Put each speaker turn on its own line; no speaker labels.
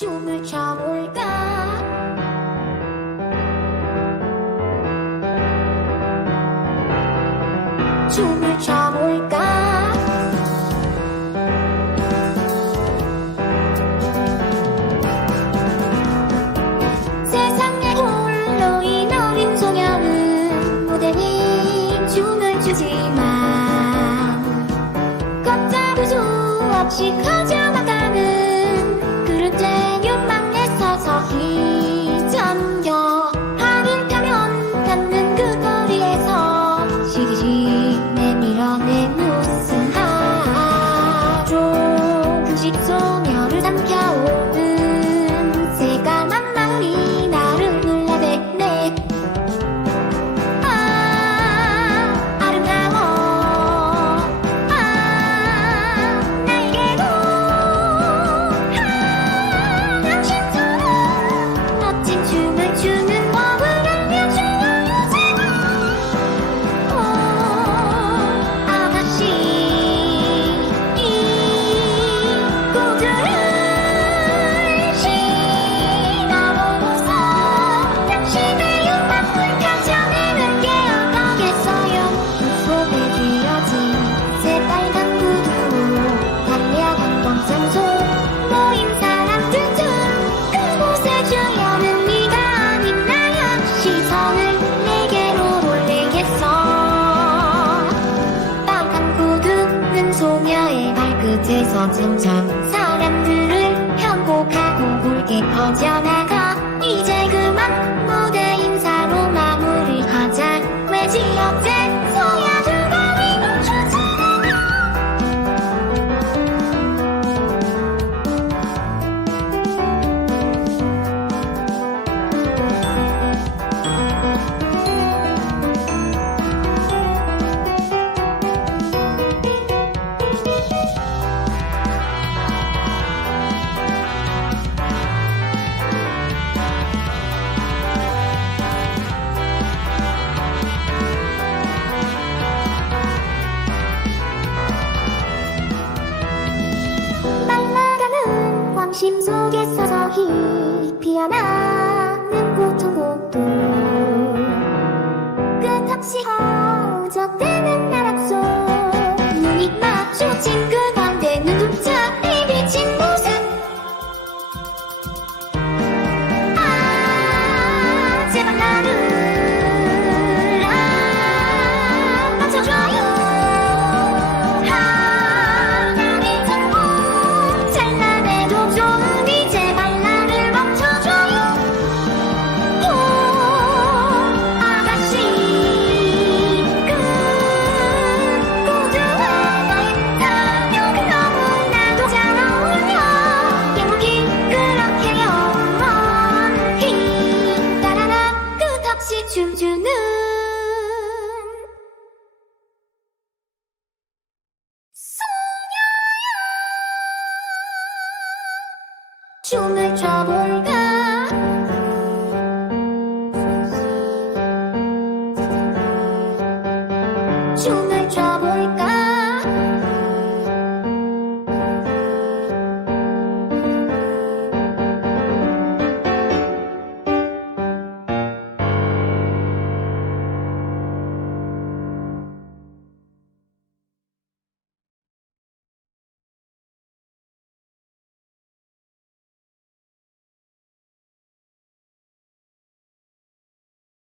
춤을 춰볼까? 춤을 춰볼까? 세상에 홀로 이 어린 소년은 무대니 춤을 추지만 걷잡을 수 없이 커 소녀의 발끝에서 점점 사람들을 편곡하고 굵게 퍼져나가 심속에 서서히 피어나 없이 주주는 소녀야. 춤을 춰볼까? 춤을